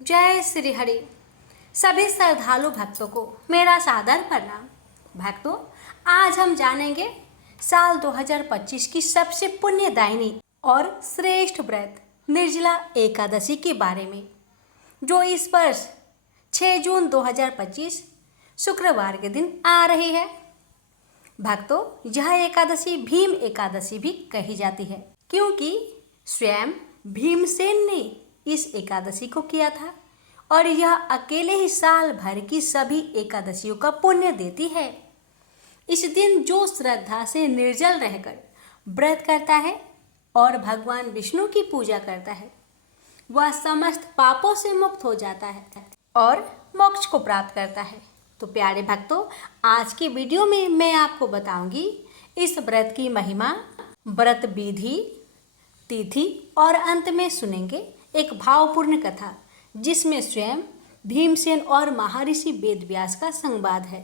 जय श्री हरि। सभी श्रद्धालु भक्तों को मेरा सादर प्रणाम। भक्तों, आज हम जानेंगे साल 2025 की सबसे पुण्यदायिनी और श्रेष्ठ व्रत निर्जला एकादशी के बारे में, जो इस वर्ष 6 जून 2025 शुक्रवार के दिन आ रही है। भक्तों, यह एकादशी भीम एकादशी भी कही जाती है, क्योंकि स्वयं भीमसेन ने इस एकादशी को किया था और यह अकेले ही साल भर की सभी एकादशियों का पुण्य देती है। इस दिन जो श्रद्धा से निर्जल रहकर व्रत करता है और भगवान विष्णु की पूजा करता है, वह समस्त पापों से मुक्त हो जाता है और मोक्ष को प्राप्त करता है। तो प्यारे भक्तों, आज की वीडियो में मैं आपको बताऊंगी इस व्रत की महिमा, व्रत विधि, तिथि और अंत में सुनेंगे एक भावपूर्ण कथा, जिसमें स्वयं भीमसेन और महर्षि वेदव्यास का संवाद है।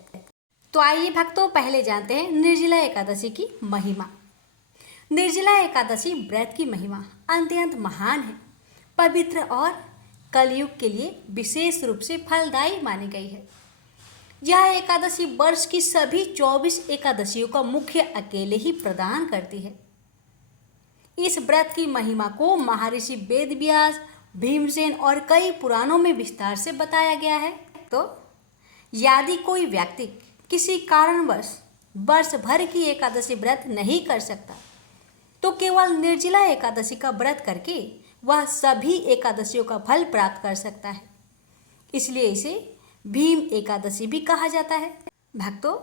तो आइए भक्तों, पहले जानते हैं निर्जला एकादशी की महिमा। निर्जला एकादशी व्रत की महिमा अत्यंत महान है, पवित्र और कलयुग के लिए विशेष रूप से फलदायी मानी गई है। यह एकादशी वर्ष की सभी 24 एकादशियों का मुख्य अकेले ही प्रदान करती है। इस व्रत की महिमा को महर्षि वेदव्यास, भीमसेन और कई पुराणों में विस्तार से बताया गया है। तो यदि कोई व्यक्ति किसी कारणवश वर्ष भर की एकादशी व्रत नहीं कर सकता, तो केवल निर्जला एकादशी का व्रत करके वह सभी एकादशियों का फल प्राप्त कर सकता है। इसलिए इसे भीम एकादशी भी कहा जाता है। भक्तों,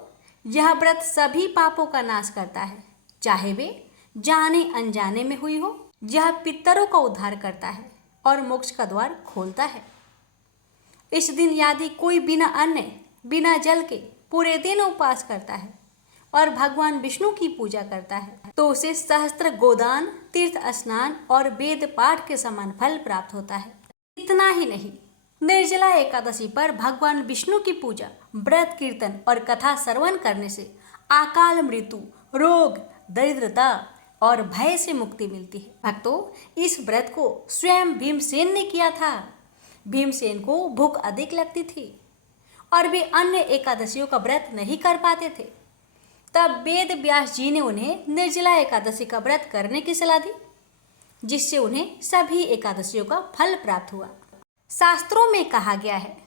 यह व्रत सभी पापों का नाश करता है, चाहे वे जाने अनजाने में हुई हो। यह पितरों का उद्धार करता है और मोक्ष का द्वार खोलता है। इस दिन यदि कोई बिना अन्न बिना जल के पूरे दिन उपवास करता है और भगवान विष्णु की पूजा करता है, तो उसे सहस्त्र गोदान, तीर्थ स्नान और वेद पाठ के समान फल प्राप्त होता है। इतना ही नहीं, निर्जला एकादशी पर भगवान विष्णु की पूजा, व्रत, कीर्तन और कथा श्रवण करने से अकाल मृत्यु, रोग, दरिद्रता और भय से मुक्ति मिलती है। भक्तों, इस व्रत को स्वयं भीमसेन ने किया था। भीमसेन को भूख अधिक लगती थी और वे अन्य एकादशियों का व्रत नहीं कर पाते थे। तब वेद व्यास जी ने उन्हें निर्जला एकादशी का व्रत करने की सलाह दी, जिससे उन्हें सभी एकादशियों का फल प्राप्त हुआ। शास्त्रों में कहा गया है,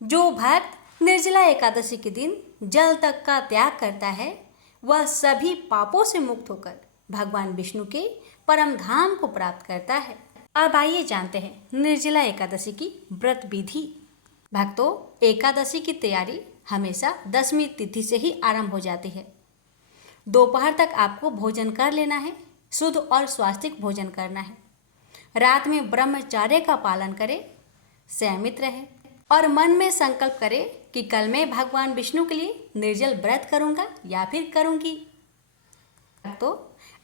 जो भक्त निर्जला एकादशी के दिन जल तक का त्याग करता है, वह सभी पापों से मुक्त होकर भगवान विष्णु के परम धाम को प्राप्त करता है। अब आइए जानते हैं निर्जला एकादशी की व्रत विधि। भक्तों, एकादशी की तैयारी हमेशा 10वीं तिथि से ही आरंभ हो जाती है। दोपहर तक आपको भोजन कर लेना है, शुद्ध और स्वास्थ्यिक भोजन करना है। रात में ब्रह्मचर्य का पालन करें, संयमित रहे और मन में संकल्प करें कि कल मैं भगवान विष्णु के लिए निर्जल व्रत करूंगा या फिर करूंगी। तो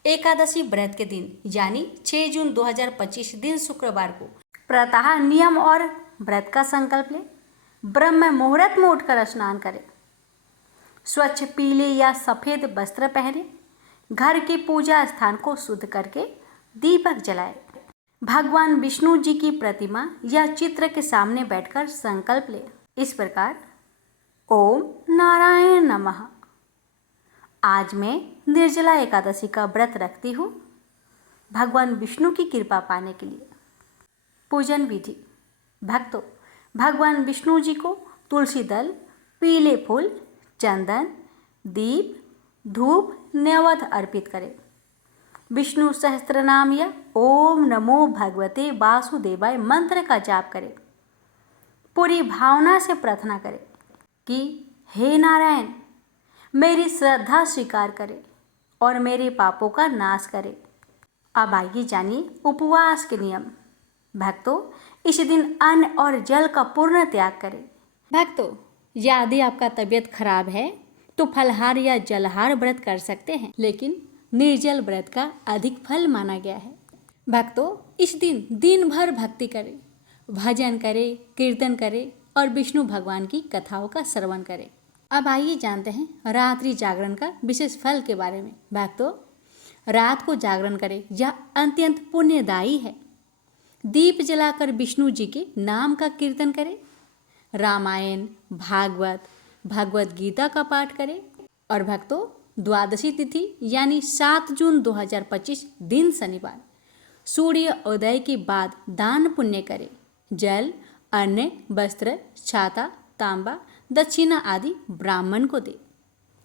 एकादशी व्रत के दिन यानी 6 जून 2025 दिन शुक्रवार को प्रातः नियम और व्रत का संकल्प लें। ब्रह्म मुहूर्त में उठकर स्नान करें। स्वच्छ पीले या सफ़ेद वस्त्र पहने। घर के पूजा स्थान को शुद्ध करके दीपक जलाएं। भगवान विष्णु जी की प्रतिमा या चित्र के सामने बैठकर संकल्प लें इस प्रकार: ओम नारायण नमः। आज मैं निर्जला एकादशी का व्रत रखती हूँ भगवान विष्णु की कृपा पाने के लिए। पूजन विधि। भक्तों, भगवान विष्णु जी को तुलसी दल, पीले फूल, चंदन, दीप, धूप, नैवेद्य अर्पित करें। विष्णु सहस्त्र नाम या ओम नमो भगवते वासुदेवाय मंत्र का जाप करें। पूरी भावना से प्रार्थना करें कि हे नारायण, मेरी श्रद्धा स्वीकार करें और मेरे पापों का नाश करें। अब आइए जानिए उपवास के नियम। भक्तों, इस दिन अन्न और जल का पूर्ण त्याग करें। भक्तों, यदि आपका तबीयत खराब है तो फलहार या जलहार व्रत कर सकते हैं, लेकिन निर्जल व्रत का अधिक फल माना गया है। भक्तों, इस दिन दिन भर भक्ति करें, भजन करें, कीर्तन करें और विष्णु भगवान की कथाओं का श्रवण करें। अब आइए जानते हैं रात्रि जागरण का विशेष फल के बारे में। भक्तों, रात को जागरण करें, यह अत्यंत पुण्यदायी है। दीप जलाकर विष्णु जी के नाम का कीर्तन करें, रामायण, भागवत, भगवत गीता का पाठ करें। और भक्तों, द्वादशी तिथि यानी 7 जून 2025 दिन शनिवार सूर्य उदय के बाद दान पुण्य करें। जल, अन्न, वस्त्र, छाता, तांबा, दक्षिणा आदि ब्राह्मण को दे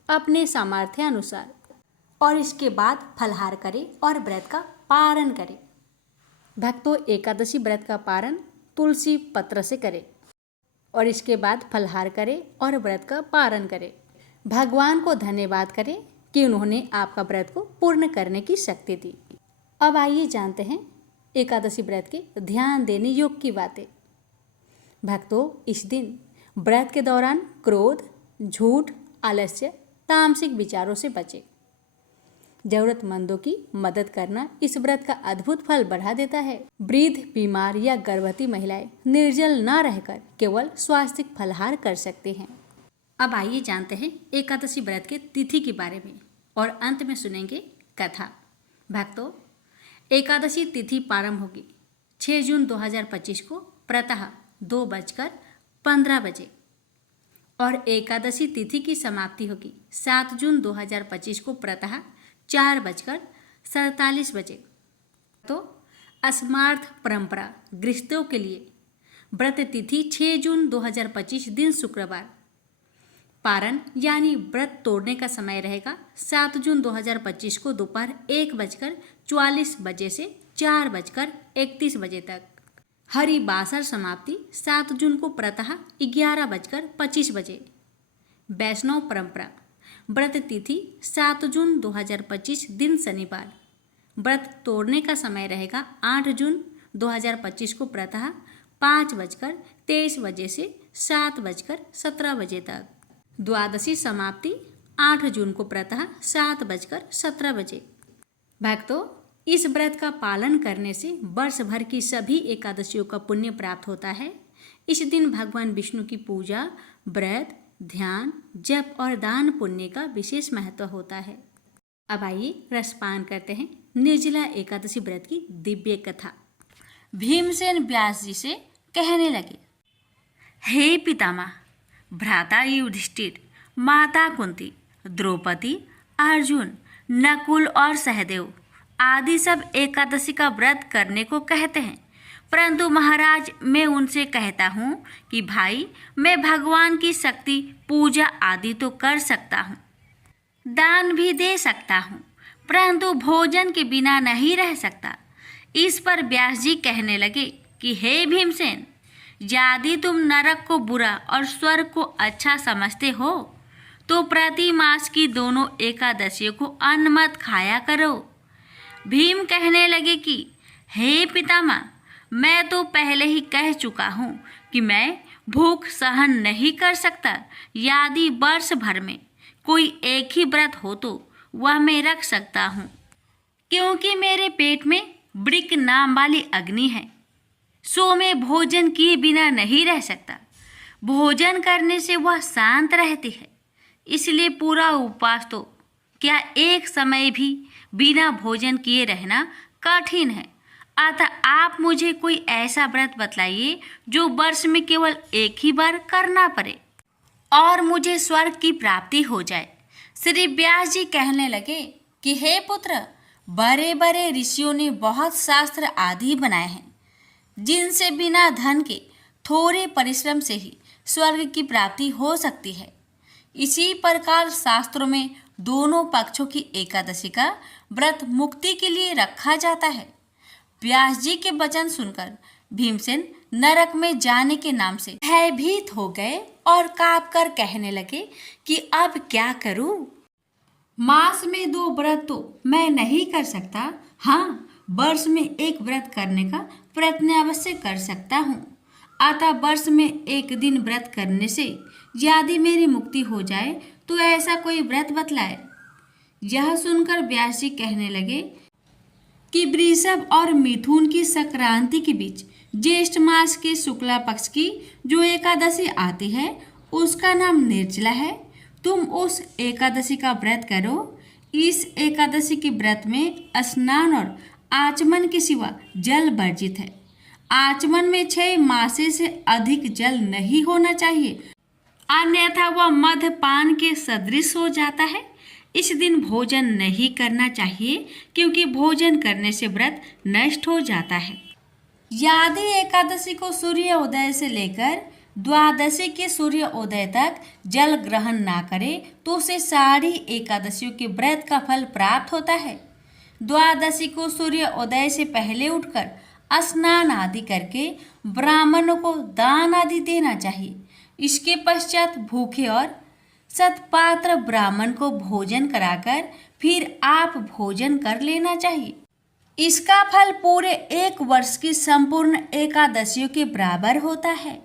अपने सामर्थ्य अनुसार। और इसके बाद फलाहार करें और व्रत का पारण करें। भक्तों, एकादशी व्रत का पारण तुलसी पत्र से करें और इसके बाद फलाहार करें और व्रत का पारण करें। भगवान को धन्यवाद करें कि उन्होंने आपका व्रत को पूर्ण करने की शक्ति दी। अब आइए जानते हैं एकादशी व्रत के ध्यान देने योग्य की बातें। भक्तों, इस दिन व्रत के दौरान क्रोध, झूठ, आलस्य, तामसिक विचारों से बचें। जरूरतमंदों की मदद करना इस व्रत का अद्भुत फल बढ़ा देता है। वृद्ध, बीमार या गर्भवती महिलाएं निर्जल न रहकर केवल स्वास्थ्यिक फलाहार कर सकते हैं। अब आइए जानते हैं एकादशी व्रत के तिथि के बारे में और अंत में सुनेंगे कथा। भक्तों, एकादशी तिथि प्रारंभ होगी 6 जून 2025 को प्रातः 2:15 बजे और एकादशी तिथि की समाप्ति होगी 7 जून 2025 को प्रातः 4:47 बजे। तो अस्मार्थ परंपरा गृहस्थों के लिए व्रत तिथि 6 जून 2025 दिन शुक्रवार। पारण यानी व्रत तोड़ने का समय रहेगा 7 जून 2025 को दोपहर 1:44 बजे से 4:31 बजे तक। हरिवासर समाप्ति 7 जून को प्रातः 11:25 बजे। वैष्णव परंपरा व्रत तिथि 7 जून 2025 दिन शनिवार। व्रत तोड़ने का समय रहेगा 8 जून 2025 को प्रातः 5:23 बजे से 7:17 बजे तक। द्वादशी समाप्ति 8 जून को प्रातः 7:17 बजे। भक्तों, इस व्रत का पालन करने से वर्ष भर की सभी एकादशियों का पुण्य प्राप्त होता है। इस दिन भगवान विष्णु की पूजा, व्रत, ध्यान, जप और दान पुण्य का विशेष महत्व होता है। अब आइए रसपान करते हैं निर्जला एकादशी व्रत की दिव्य कथा। भीमसेन व्यास जी से कहने लगे, हे पितामह, भ्राता युधिष्ठिर, माता कुंती, द्रौपदी, अर्जुन, नकुल और सहदेव आदि सब एकादशी का व्रत करने को कहते हैं, परंतु महाराज मैं उनसे कहता हूँ कि भाई मैं भगवान की शक्ति, पूजा आदि तो कर सकता हूँ, दान भी दे सकता हूँ, परंतु भोजन के बिना नहीं रह सकता। इस पर व्यास जी कहने लगे कि हे भीमसेन, यदि तुम नरक को बुरा और स्वर्ग को अच्छा समझते हो तो प्रति मास की दोनों एकादशियों को अन्न मत खाया करो। भीम कहने लगे कि हे पितामह, मैं तो पहले ही कह चुका हूँ कि मैं भूख सहन नहीं कर सकता। यदि वर्ष भर में कोई एक ही व्रत हो तो वह मैं रख सकता हूँ, क्योंकि मेरे पेट में वृक नाम वाली अग्नि है, सो मैं भोजन किए बिना नहीं रह सकता। भोजन करने से वह शांत रहती है, इसलिए पूरा उपवास तो क्या एक समय भी बिना भोजन किए रहना कठिन है। अतः आप मुझे कोई ऐसा व्रत बतलाइए जो वर्ष में केवल एक ही बार करना पड़े और मुझे स्वर्ग की प्राप्ति हो जाए। श्री व्यास जी कहने लगे कि हे पुत्र, बड़े बड़े ऋषियों ने बहुत शास्त्र आदि बनाए हैं जिनसे बिना धन के थोड़े परिश्रम से ही स्वर्ग की प्राप्ति हो सकती है। इसी प्रकार शास्त्रों में दोनों पक्षों की एकादशी का व्रत मुक्ति के लिए रखा जाता है। व्यास जी के वचन सुनकर भीमसेन नरक में जाने के नाम से भयभीत हो गए और काँप कर कहने लगे कि अब क्या करूं? मास में 2 व्रत तो मैं नहीं कर सकता, हाँ वर्ष में एक व्रत करने का प्रयत्न अवश्य कर सकता हूँ। अतः वर्ष में एक दिन व्रत करने से यदि मेरी मुक्ति हो जाए तो ऐसा कोई व्रत बतलाए। यह सुनकर व्यास जी कहने लगे कि वृषभ और मिथुन की संक्रांति के बीच ज्येष्ठ मास के शुक्ला पक्ष की जो एकादशी आती है उसका नाम निर्जला है। तुम उस एकादशी का व्रत करो। इस एकादशी के व्रत में स्नान और आचमन के सिवा जल वर्जित है। आचमन में 6 मासे से अधिक जल नहीं होना चाहिए, अन्यथा वह मद्यपान के सदृश हो जाता है। इस दिन भोजन नहीं करना चाहिए क्योंकि भोजन करने से व्रत नष्ट हो जाता है। यदि एकादशी को सूर्योदय से लेकर द्वादशी के सूर्योदय तक जल ग्रहण ना करे तो उसे सारी एकादशियों के व्रत का फल प्राप्त होता है। द्वादशी को सूर्योदय से पहले उठकर स्नान आदि करके ब्राह्मणों को दान आदि देना चाहिए। इसके पश्चात भूखे और सत्पात्र ब्राह्मण को भोजन कराकर फिर आप भोजन कर लेना चाहिए। इसका फल पूरे 1 वर्ष की संपूर्ण एकादशियों के बराबर होता है।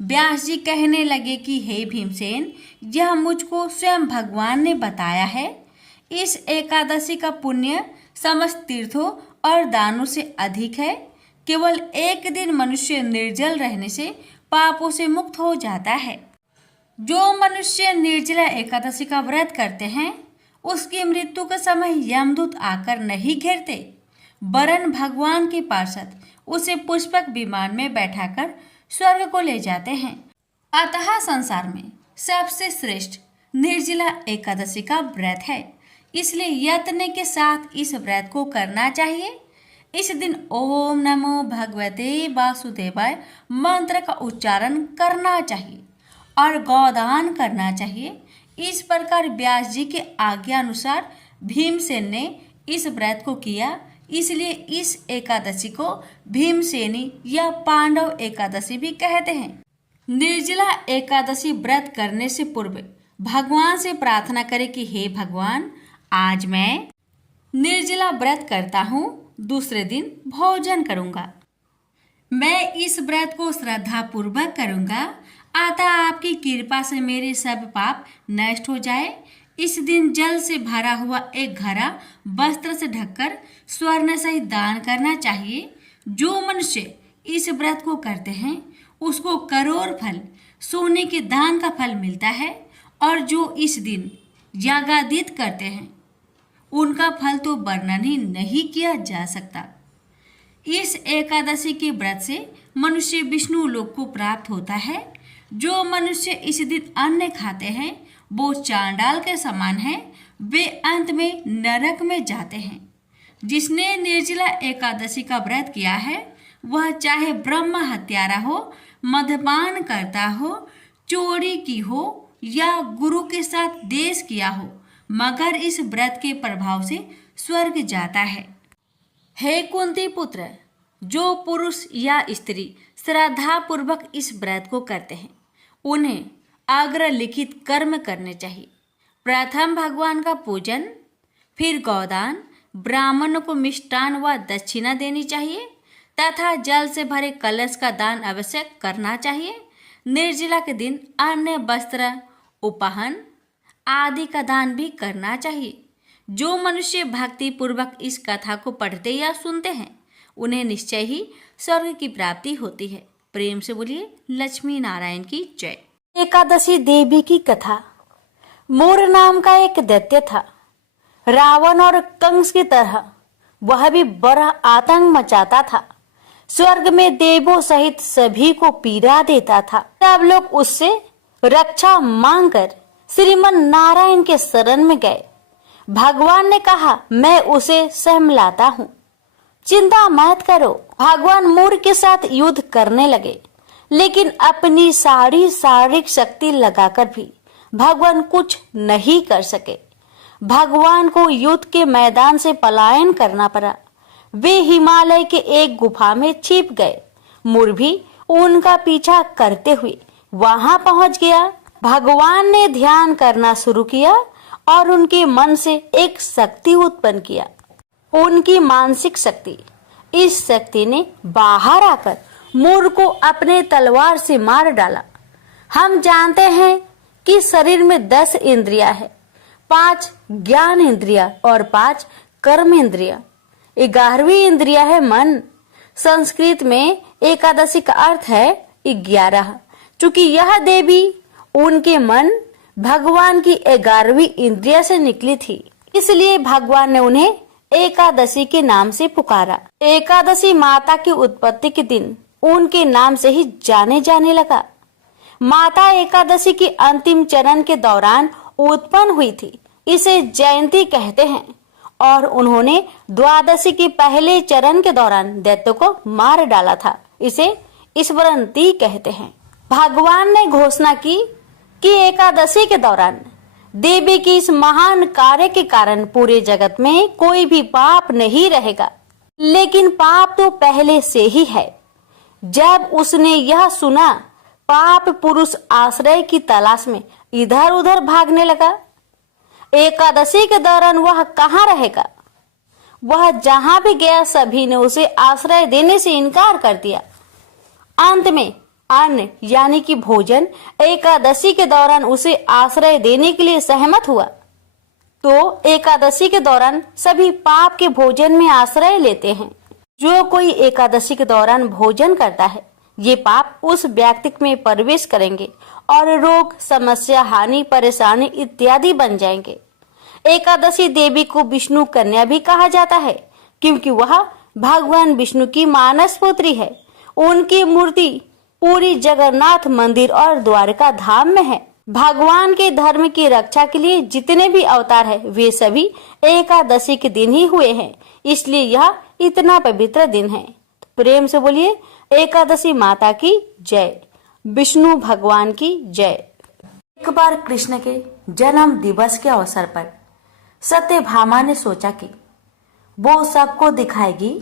व्यास जी कहने लगे कि हे भीमसेन, यह मुझको स्वयं भगवान ने बताया है। इस एकादशी का पुण्य समस्त तीर्थों और दानों से अधिक है। केवल एक दिन मनुष्य निर्जल रहने से पापों से मुक्त हो जाता है। जो मनुष्य निर्जला एकादशी का व्रत करते हैं उसकी मृत्यु का समय यमदूत आकर नहीं घेरते, वरन भगवान के पार्षद उसे पुष्पक विमान में बैठाकर स्वर्ग को ले जाते हैं। अतः संसार में सबसे श्रेष्ठ निर्जला एकादशी का व्रत है, इसलिए यत्न के साथ इस व्रत को करना चाहिए। इस दिन ओम नमो भगवते वासुदेवाय मंत्र का उच्चारण करना चाहिए और गौदान करना चाहिए। इस प्रकार व्यास जी के आज्ञा अनुसार भीमसेन ने इस व्रत को किया, इसलिए इस एकादशी को भीमसेनी या पांडव एकादशी भी कहते हैं। निर्जला एकादशी व्रत करने से पूर्व भगवान से प्रार्थना करें कि हे भगवान, आज मैं निर्जला व्रत करता हूँ, दूसरे दिन भोजन करूँगा। मैं इस व्रत को श्रद्धा पूर्वक करूँगा, अतः आपकी कृपा से मेरे सब पाप नष्ट हो जाए। इस दिन जल से भरा हुआ एक घड़ा वस्त्र से ढककर स्वर्ण सहित दान करना चाहिए। जो मनुष्य इस व्रत को करते हैं उसको करोड़ फल सोने के दान का फल मिलता है, और जो इस दिन यागादित करते हैं उनका फल तो वर्णन ही नहीं किया जा सकता। इस एकादशी के व्रत से मनुष्य विष्णु लोक को प्राप्त होता है। जो मनुष्य इस दिन अन्न खाते हैं वो चांडाल के समान है, वे अंत में नरक में जाते हैं। जिसने निर्जला एकादशी का व्रत किया है वह चाहे ब्रह्म हत्यारा हो, मद्यपान करता हो, चोरी की हो या गुरु के साथ देश किया हो, मगर इस व्रत के प्रभाव से स्वर्ग जाता है। हे कुंती पुत्र, जो पुरुष या स्त्री श्रद्धा पूर्वक इस व्रत को करते हैं उन्हें अग्रलिखित कर्म करने चाहिए। प्रथम भगवान का पूजन, फिर गौदान, ब्राह्मणों को मिष्टान व दक्षिणा देनी चाहिए तथा जल से भरे कलश का दान अवश्य करना चाहिए। निर्जला के दिन अन्य वस्त्र, उपहान आदि का दान भी करना चाहिए। जो मनुष्य भक्ति पूर्वक इस कथा को पढ़ते या सुनते हैं उन्हें निश्चय ही स्वर्ग की प्राप्ति होती है। प्रेम से बोलिए लक्ष्मी नारायण की जय। एकादशी देवी की कथा। मोर नाम का एक दैत्य था। रावण और कंस की तरह वह भी बड़ा आतंक मचाता था। स्वर्ग में देवों सहित सभी को पीड़ा देता था। सब लोग उससे रक्षा मांगकर श्रीमन नारायण के शरण में गए। भगवान ने कहा, मैं उसे सहमलाता हूँ, चिंता मत करो। भगवान मोर के साथ युद्ध करने लगे, लेकिन अपनी सारी शारीरिक शक्ति लगाकर भी भगवान कुछ नहीं कर सके। भगवान को युद्ध के मैदान से पलायन करना पड़ा। वे हिमालय के एक गुफा में छिप गए। मोर भी उनका पीछा करते हुए वहां पहुंच गया। भगवान ने ध्यान करना शुरू किया और उनके मन से एक शक्ति उत्पन्न किया, उनकी मानसिक शक्ति। इस शक्ति ने बाहर आकर मोर को अपने तलवार से मार डाला। हम जानते हैं कि शरीर में 10 इंद्रियां है, 5 ज्ञान इंद्रिया और 5 कर्म इंद्रिया। 11वीं इंद्रिया है मन। संस्कृत में एकादशी का अर्थ है 11। चूंकि यह देवी उनके मन भगवान की 11वीं इंद्रिया से निकली थी, इसलिए भगवान ने उन्हें एकादशी के नाम से पुकारा। एकादशी माता की उत्पत्ति के दिन उनके नाम से ही जाने जाने लगा। माता एकादशी की अंतिम चरण के दौरान उत्पन्न हुई थी, इसे जयंती कहते हैं, और उन्होंने द्वादशी के पहले चरण के दौरान दैत्य को मार डाला था, इसे स्मरणती कहते हैं। भगवान ने घोषणा की कि एकादशी के दौरान देवी की इस महान कार्य के कारण पूरे जगत में कोई भी पाप नहीं रहेगा। लेकिन पाप तो पहले से ही है। जब उसने यह सुना, पाप पुरुष आश्रय की तलाश में इधर उधर भागने लगा। एकादशी के दौरान वह कहाँ रहेगा? वह जहां भी गया सभी ने उसे आश्रय देने से इनकार कर दिया। अंत में अन्न यानी कि भोजन एकादशी के दौरान उसे आश्रय देने के लिए सहमत हुआ। तो एकादशी के दौरान सभी पाप के भोजन में आश्रय लेते हैं। जो कोई एकादशी के दौरान भोजन करता है, ये पाप उस व्यक्ति में प्रवेश करेंगे और रोग, समस्या, हानि, परेशानी इत्यादि बन जाएंगे। एकादशी देवी को विष्णु कन्या भी कहा जाता है, क्योंकि वह भगवान विष्णु की मानस पुत्री है। उनकी मूर्ति पूरी जगन्नाथ मंदिर और द्वारका धाम में है। भगवान के धर्म की रक्षा के लिए जितने भी अवतार है, वे सभी एकादशी के दिन ही हुए हैं, इसलिए यह इतना पवित्र दिन है। तो प्रेम से बोलिए एकादशी माता की जय, विष्णु भगवान की जय। एक बार कृष्ण के जन्म दिवस के अवसर पर सत्यभामा ने सोचा कि वो सबको दिखाएगी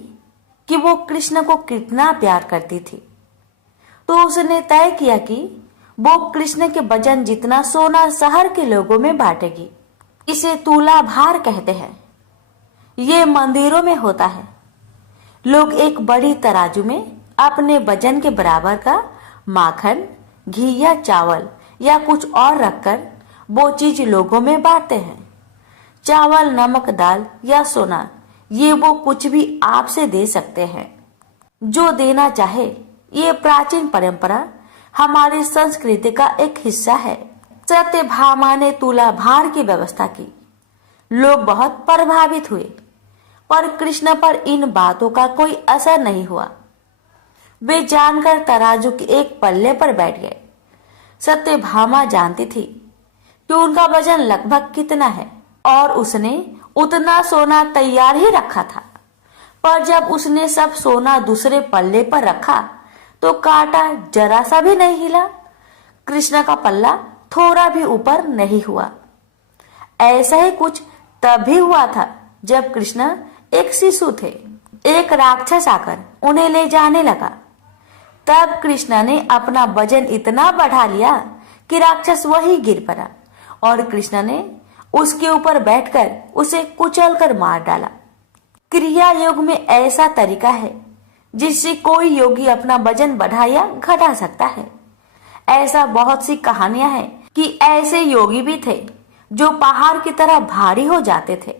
कि वो कृष्ण को कितना प्यार करती थी। तो उसने तय किया कि वो कृष्ण के वजन जितना सोना शहर के लोगों में बांटेगी। इसे तुला भार कहते हैं। ये मंदिरों में होता है। लोग एक बड़ी तराजू में अपने वजन के बराबर का माखन, घी या चावल या कुछ और रखकर वो चीज लोगों में बांटते हैं। चावल, नमक, दाल या सोना, ये वो कुछ भी आपसे दे सकते हैं, जो देना चाहे। ये प्राचीन परंपरा हमारी संस्कृति का एक हिस्सा है। सत्यभामा ने तुला भार की व्यवस्था की। लोग बहुत प्रभावित हुए, पर कृष्ण पर इन बातों का कोई असर नहीं हुआ। वे जानकर तराजू के एक पल्ले पर बैठ गए। सत्यभामा जानती थी कि उनका वजन लगभग कितना है और उसने उतना सोना तैयार ही रखा था। पर जब उसने सब सोना दूसरे पल्ले पर रखा तो कांटा जरा सा भी नहीं हिला। कृष्ण का पल्ला थोड़ा भी ऊपर नहीं हुआ। ऐसा ही कुछ तभी हुआ था जब कृष्ण एक शिशु थे। एक राक्षस आकर उन्हें ले जाने लगा। तब कृष्ण ने अपना वजन इतना बढ़ा लिया कि राक्षस वही गिर पड़ा और कृष्ण ने उसके ऊपर बैठकर उसे कुचलकर मार डाला। क्रिया योग में ऐसा तरीका है जिससे कोई योगी अपना वजन बढ़ा या घटा सकता है। ऐसा बहुत सी कहानियां हैं कि ऐसे योगी भी थे जो पहाड़ की तरह भारी हो जाते थे।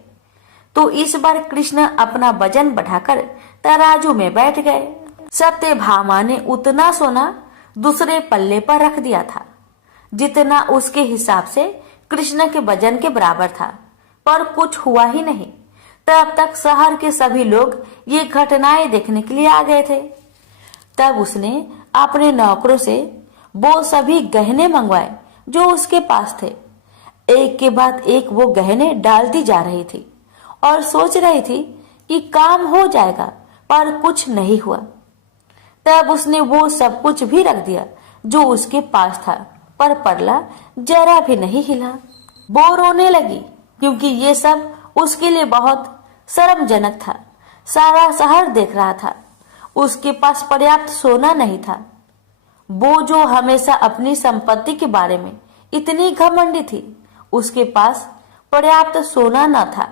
तो इस बार कृष्ण अपना वजन बढ़ाकर तराजू में बैठ गए। सत्यभामा ने उतना सोना दूसरे पल्ले पर रख दिया था जितना उसके हिसाब से कृष्ण के वजन के बराबर था, पर कुछ हुआ ही नहीं। तब तक शहर के सभी लोग ये घटनाएं देखने के लिए आ गए थे। तब उसने अपने नौकरों से वो सभी गहने मंगवाए जो उसके पास थे। एक के बाद एक वो गहने डालती जा रही थी और सोच रही थी कि काम हो जाएगा, पर कुछ नहीं हुआ। तब उसने वो सब कुछ भी रख दिया जो उसके पास था, पर पल्ला जरा भी नहीं हिला। वो रोने लगी क्योंकि ये सब उसके लिए बहुत शर्मजनक था। सारा शहर देख रहा था। उसके पास पर्याप्त सोना नहीं था। वो जो हमेशा अपनी संपत्ति के बारे में इतनी घमंडी थी, उसके पास पर्याप्त सोना न था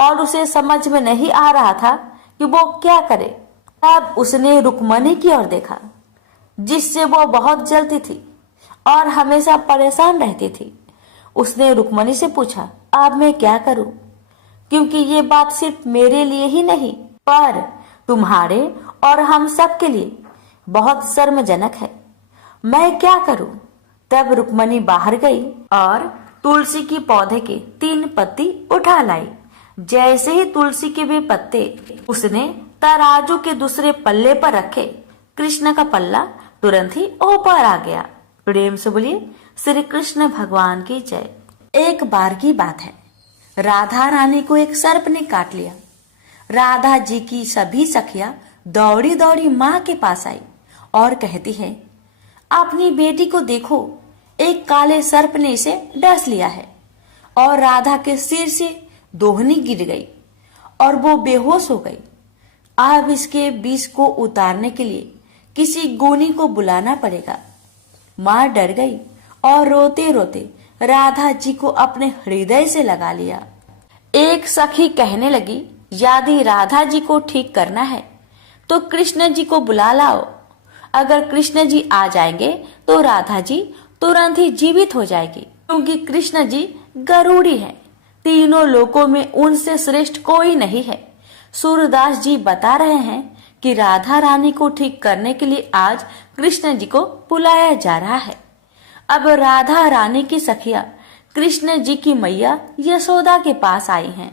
और उसे समझ में नहीं आ रहा था कि वो क्या करे। तब उसने रुक्मणी की ओर देखा, जिससे वो बहुत जलती थी और हमेशा परेशान रहती थी। उसने रुक्मणी से पूछा, अब मैं क्या करूं? क्योंकि ये बात सिर्फ मेरे लिए ही नहीं, पर तुम्हारे और हम सब के लिए बहुत शर्मजनक है। मैं क्या करूं? तब रुक्मणी बाहर गई और तुलसी की पौधे के 3 पत्ती उठा लाई। जैसे ही तुलसी के वे पत्ते उसने तराजू के दूसरे पल्ले पर रखे, कृष्ण का पल्ला तुरंत ही ऊपर आ गया। प्रेम से बोलिए श्री कृष्ण भगवान की जय। एक बार की बात है, राधा रानी को एक सर्प ने काट लिया। राधा जी की सभी सखियां दौड़ी दौड़ी माँ के पास आई और कहती है, अपनी बेटी को देखो, एक काले सर्प ने इसे डस लिया है। और राधा के सिर से दोहनी गिर गई और वो बेहोश हो गई। अब इसके विष को उतारने के लिए किसी गुनी को बुलाना पड़ेगा। माँ डर गई और रोते रोते राधा जी को अपने हृदय से लगा लिया। एक सखी कहने लगी, यदि राधा जी को ठीक करना है तो कृष्ण जी को बुला लाओ। अगर कृष्ण जी आ जाएंगे तो राधा जी तुरंत ही जीवित हो जाएगी, क्योंकि कृष्ण जी गरुड़ी है। तीनों लोकों में उनसे श्रेष्ठ कोई नहीं है। सूरदास जी बता रहे हैं कि राधा रानी को ठीक करने के लिए आज कृष्ण जी को बुलाया जा रहा है। अब राधा रानी की सखिया कृष्ण जी की मैया यशोदा के पास आई हैं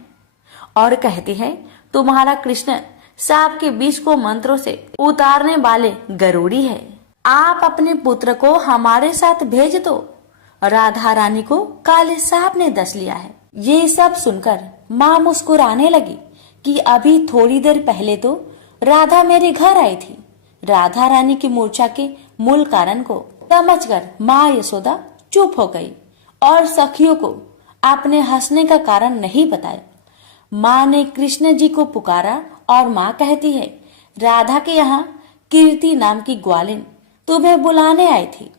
और कहती है, तुम्हारा कृष्ण सांप के विष को मंत्रों से उतारने वाले गरुड़ी है, आप अपने पुत्र को हमारे साथ भेज दो। राधा रानी को काले सांप ने डस लिया है। ये सब सुनकर माँ मुस्कुराने लगी कि अभी थोड़ी देर पहले तो राधा मेरे घर आई थी। राधा रानी की मूर्छा के मूल कारण को समझकर माँ यशोदा चुप हो गई और सखियों को अपने हंसने का कारण नहीं बताया। माँ ने कृष्ण जी को पुकारा और माँ कहती है, राधा के यहाँ कीर्ति नाम की ग्वालिन तुम्हें बुलाने आई थी,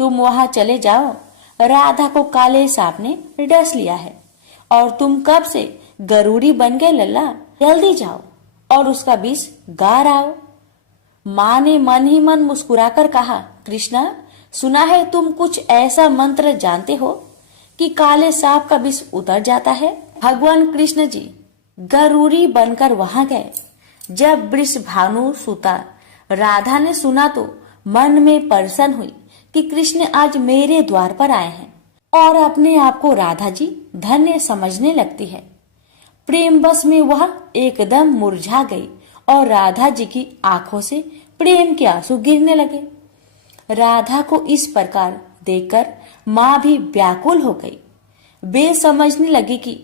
तुम वहां चले जाओ। राधा को काले सांप ने डस लिया है और तुम कब से गरुड़ी बन गए लल्ला, जल्दी जाओ और उसका विष गार आओ। माँ ने मन ही मन मुस्कुराकर कहा, कृष्णा, सुना है तुम कुछ ऐसा मंत्र जानते हो कि काले सांप का विष उतर जाता है। भगवान कृष्ण जी गरुड़ी बनकर वहां गए। जब वृषभानु सुता राधा ने सुना तो मन में प्रसन्न हुई कि कृष्ण आज मेरे द्वार पर आए हैं और अपने आप को राधा जी धन्य समझने लगती है। प्रेम बस में वह एकदम मुरझा गई और राधा जी की आंखों से प्रेम के आंसू गिरने लगे। राधा को इस प्रकार देखकर माँ भी व्याकुल हो गई। वे समझने लगी कि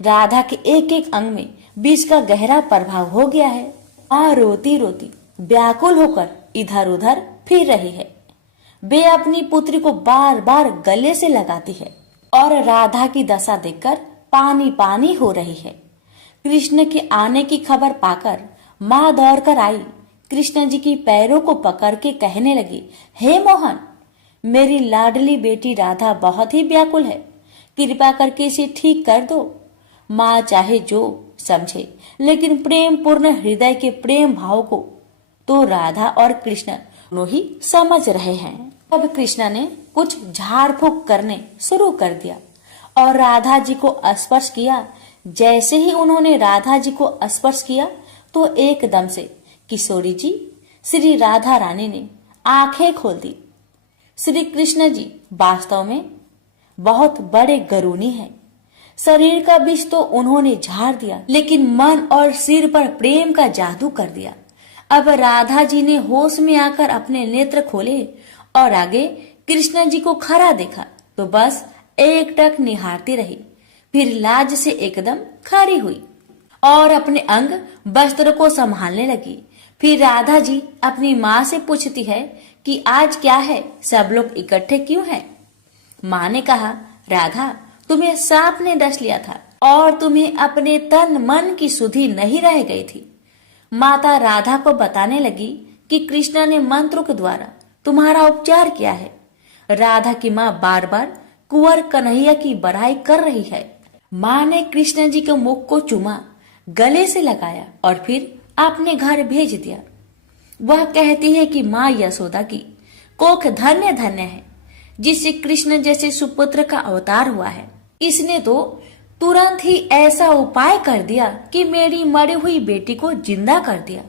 राधा के एक एक अंग में विष का गहरा प्रभाव हो गया है। माँ रोती रोती व्याकुल होकर इधर उधर फिर रही है। वे अपनी पुत्री को बार बार गले से लगाती है और राधा की दशा देखकर पानी पानी हो रही है। कृष्ण के आने की खबर पाकर माँ दौड़कर आई। कृष्ण जी की पैरों को पकड़ के कहने लगी, हे मोहन, मेरी लाडली बेटी राधा बहुत ही व्याकुल है, कृपा करके इसे ठीक कर दो। माँ चाहे जो समझे, लेकिन प्रेम पूर्ण हृदय के प्रेम भाव को तो राधा और कृष्ण दोनों ही समझ रहे हैं। अब कृष्ण ने कुछ झाड़ फूक करने शुरू कर दिया और राधा जी को स्पर्श किया। जैसे ही उन्होंने राधा जी को स्पर्श किया तो एकदम से किशोरी जी श्री राधा रानी ने आंखें खोल दी। श्री कृष्ण जी वास्तव में बहुत बड़े गरुणी हैं। शरीर का विष तो उन्होंने झाड़ दिया, लेकिन मन और सिर पर प्रेम का जादू कर दिया। अब राधा जी ने होश में आकर अपने नेत्र खोले और आगे कृष्ण जी को खड़ा देखा तो बस एकटक निहारती रही। फिर लाज से एकदम खड़ी हुई और अपने अंग वस्त्र को संभालने लगी। फिर राधा जी अपनी माँ से पूछती है कि आज क्या है, सब लोग इकट्ठे क्यों हैं? माँ ने कहा, राधा, तुम्हें सांप ने डस लिया था और तुम्हें अपने तन मन की सुधि नहीं रह गई थी। माता राधा को बताने लगी कि कृष्ण ने मंत्रों के द्वारा तुम्हारा उपचार किया है। राधा की माँ बार बार कुंवर कन्हैया की बड़ाई कर रही है। माँ ने कृष्ण जी के मुख को चूमा, गले से लगाया और फिर अपने घर भेज दिया। वह कहती है कि माँ यशोदा की कोख धन्य धन्य है, जिससे कृष्ण जैसे सुपुत्र का अवतार हुआ है। इसने तो तुरंत ही ऐसा उपाय कर दिया कि मेरी मरी हुई बेटी को जिंदा कर दिया।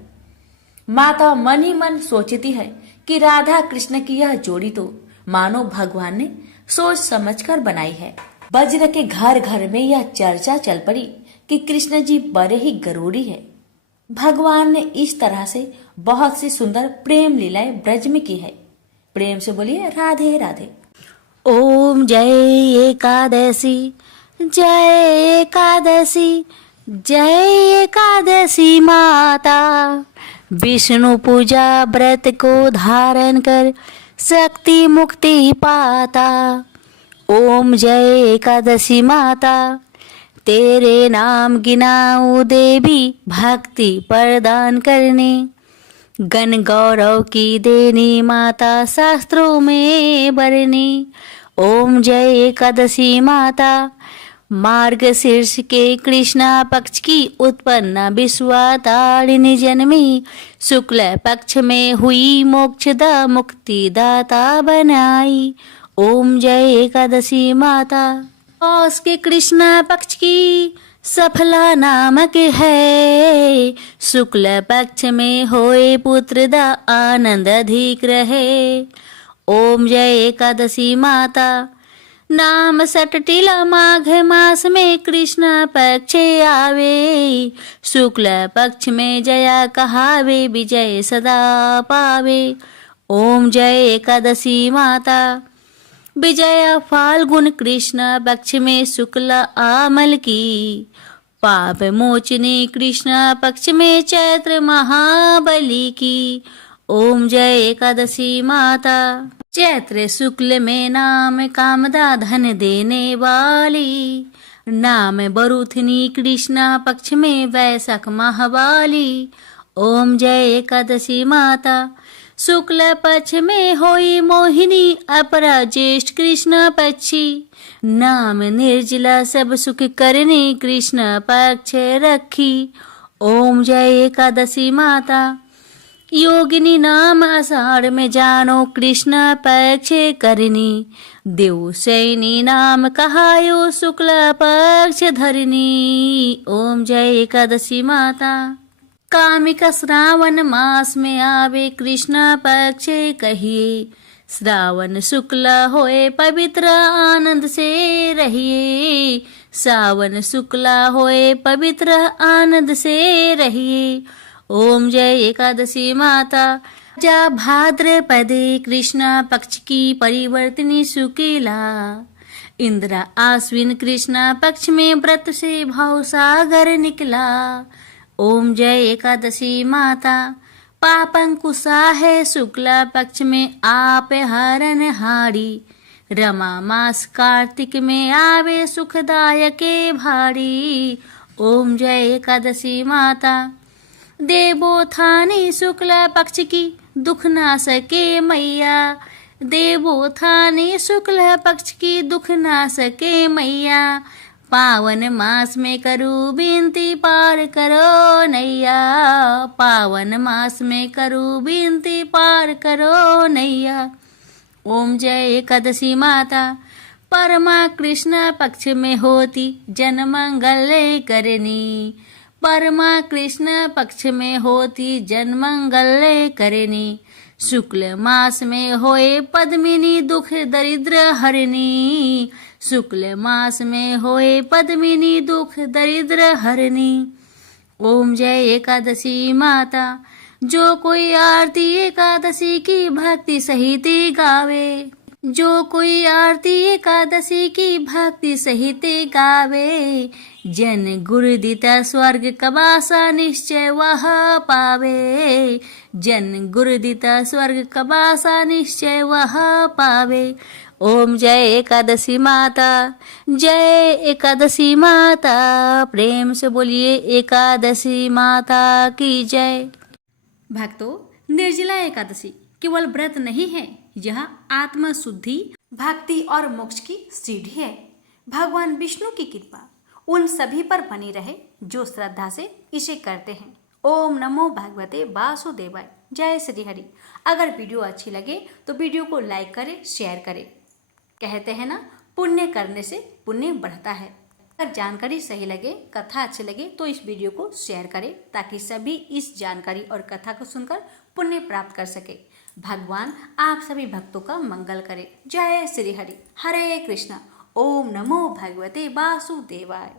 माता मन ही मन सोचती है कि राधा कृष्ण की यह जोड़ी तो मानो भगवान ने सोच समझकर बनाई है। वज्र के घर घर में यह चर्चा चल पड़ी कि कृष्ण जी बड़े ही गरूरी है। भगवान ने इस तरह से बहुत सी सुंदर प्रेम लीलाएं ब्रज में की है। प्रेम से बोलिए राधे राधे। ओम जय एकादशी, जय एकादशी, जय एकादशी माता। विष्णु पूजा व्रत को धारण कर शक्ति मुक्ति पाता। ओम जय एकादशी माता, तेरे नाम गिनाऊं देवी भक्ति प्रदान करने। गण गौरव की देनी माता शास्त्रों में बरनी। ओम जय एकादशी माता, मार्ग शीर्ष के कृष्णा पक्ष की उत्पन्न विश्वातारिणी जन्मी। शुक्ल पक्ष में हुई मोक्षदा मुक्ति दाता बनाई। ओम जय एकादशी माता, पौष के कृष्णा पक्ष की सफला नामक है। शुक्ल पक्ष में होए पुत्र दा आनंद अधिक रहे। ओम जय एकादशी माता, नाम सटटिला माघ मास में कृष्ण पक्ष आवे। शुक्ल पक्ष में जया कहावे, विजय सदा पावे। ओम जय एकादशी माता, विजया फाल्गुन कृष्ण पक्ष में शुक्ल आमल की। पाप मोचनी कृष्ण पक्ष में चैत्र महाबली की। ओम जय एकादशी माता, चैत्र शुक्ल में नाम कामदा धन देने वाली। नाम बरुथनी कृष्ण पक्ष में वैशाख महावाली। ओम जय एकादशी माता, शुक्ल पक्ष में होई मोहिनी अपरा ज्येष्ठ कृष्ण पक्षी। नाम निर्जला सब सुख करने कृष्ण पक्ष रखी। ओम जय एकादशी माता, योगिनी नाम आषाढ़ में जानो कृष्ण पक्ष करनी। देव सैनी नाम कहायो शुक्ल पक्ष धरनी। ओम जय एकादशी माता, कामिका श्रावण मास में आवे कृष्ण पक्ष कहिए। श्रावण शुक्ल होए पवित्र आनंद से रहिए। श्रावण शुक्ल होए पवित्र आनंद से रहिए। ओम जय एकादशी माता, जा भाद्रपदे कृष्ण पक्ष की परिवर्तनी शुक्ला। इंद्र आश्विन कृष्ण पक्ष में व्रत से भाव सागर निकला। ओम जय एकादशी माता, पापंकुशा है शुक्ला पक्ष में आप हरण हारी। रमा मास कार्तिक में आवे सुखदायक भारी। ओम जय एकादशी माता, देवोत्थानी शुक्ला पक्ष की दुख ना सके मैया। देवोत्थानी शुक्ला पक्ष की दुख ना सके मैया। पावन मास में करूँ विनती पार करो नैया। पावन मास में करूँ विनती पार करो नैया। ओम जय एकादशी माता, परमा कृष्ण पक्ष में होती जन मंगल करनी। परमा कृष्ण पक्ष में होती जन मंगल करनी। शुक्ल मास में होए पद्मिनी दुख दरिद्र हरनी। शुक्ल मास में होए पद्मिनी दुख दरिद्र हरनी। ओम जय एकादशी माता, जो कोई आरती एकादशी की भक्ति सहित गावे। जो कोई आरती एकादशी की भक्ति सहित गावे। जन गुरु दिता स्वर्ग कबासा निश्चय वह पावे। जन गुरु दिता स्वर्ग कबासा निश्चय वह पावे। ओम जय एकादशी माता, जय एकादशी माता। प्रेम से बोलिए एकादशी माता की जय। भक्तों, निर्जला एकादशी केवल व्रत नहीं है, यह आत्मा शुद्धि, भक्ति और मोक्ष की सीढ़ी है। भगवान विष्णु की कृपा उन सभी पर बनी रहे जो श्रद्धा से इसे करते हैं। ओम नमो भगवते वासुदेवाय। जय श्री हरि। अगर वीडियो अच्छी लगे तो वीडियो को लाइक करें, शेयर करें। कहते हैं ना, पुण्य करने से पुण्य बढ़ता है। अगर जानकारी सही लगे, कथा अच्छी लगे तो इस वीडियो को शेयर करें ताकि सभी इस जानकारी और कथा को सुनकर पुण्य प्राप्त कर सके। भगवान आप सभी भक्तों का मंगल करे। जय श्री हरि। हरे कृष्णा। ओम नमो भगवते वासुदेवाय।